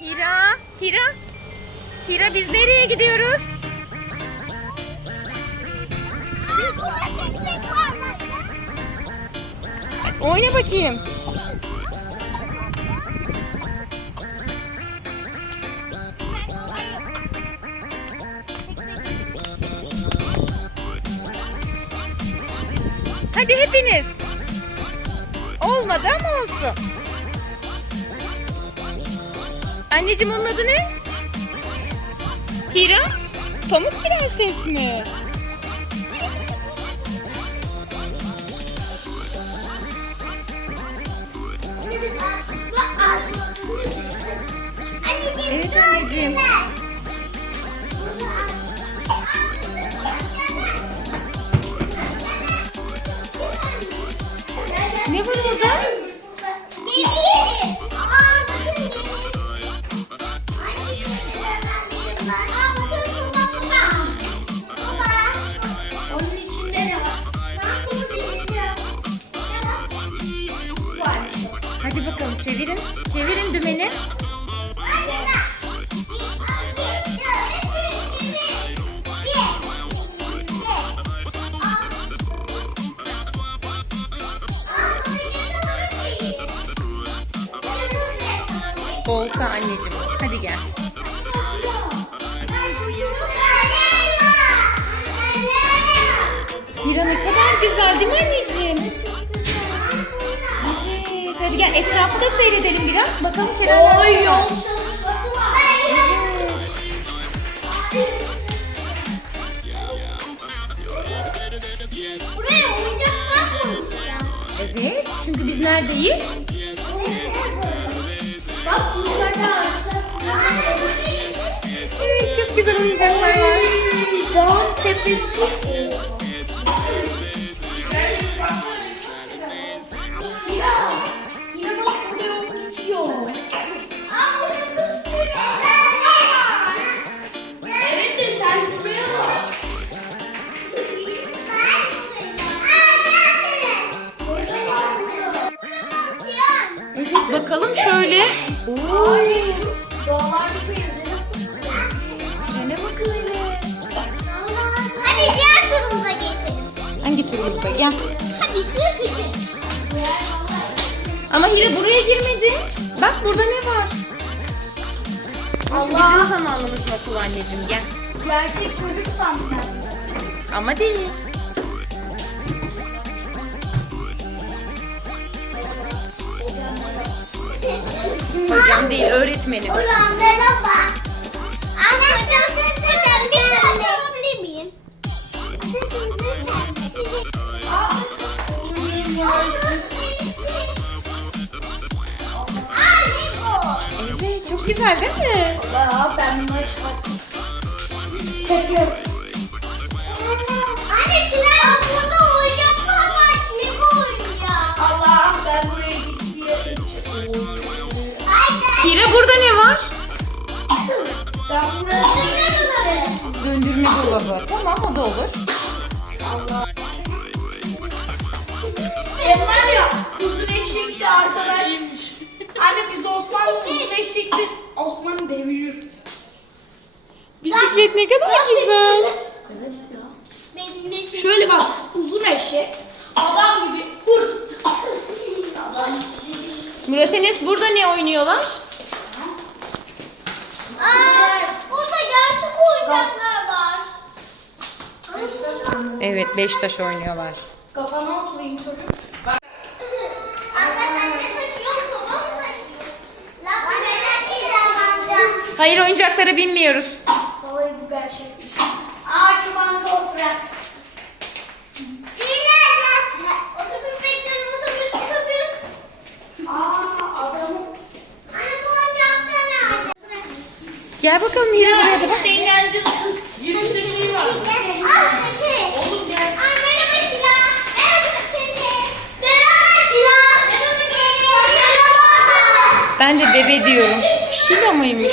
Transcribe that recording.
Hira, Hira. Hira biz nereye gidiyoruz? Oyna bakayım. Hadi hepiniz. Olmadı ama olsun. Anneciğim onun adı ne? Hira? Pamuk Prenses mi? Evet anneciğim. Ne var orada? Hadi bakalım çevirin. Çevirin dümeni. Volta anneciğim. Hadi gel. Hira ne kadar güzel değil mi anneciğim? Etrafı da seyredelim biraz. Bakalım Kerem Oy var. Buraya oyuncaklar koymuşlar. Evet. Çünkü biz neredeyiz? Bak burada ağaçlar. Evet çok güzel oyuncaklar var. Dağın tepesi. Turumuzda? Gel. Hadi şu seçin. Ama Hira buraya girmedi. Bak burada ne var? Allah. Bizim zamanımız okul anneciğim gel. Gerçek çocuk sandım. Ama değil. Hocam değil öğretmenim. Güzel değil mi? Allah ben çıkarttım. Çekiyorum. Anne tren burada var. Ne oyuncak? Allah ben buraya. Anne. Hira burada ne var? Ben buraya. Döndürme dolabı. Tamam o da olur. Ben var ya uzun eşekti arkadan. Anne biz Osmanlı uzun eşekti. Osman deviriyor. Bisiklet ne kadar güzel. Evet ya. Benim Şöyle bak uzun eşek. Adam gibi vur. Adam. Murat Enes burada ne oynuyorlar? Aa, burada gerçek oyuncaklar var. Evet beş taş oynuyorlar. Hayır oyuncaklara binmiyoruz. Vallahi bu gerçekmiş. Aa şu banka oturak. Otobüs bekliyorum. Otobüs otobüs. Aa adamın. Anne bu oyuncaklar nerede? Gel bakalım Hira buraya da bak. Eğlence. Girişte şey var. Aa. Oğlum gel. Ben de bebe diyorum. Şila mıymış?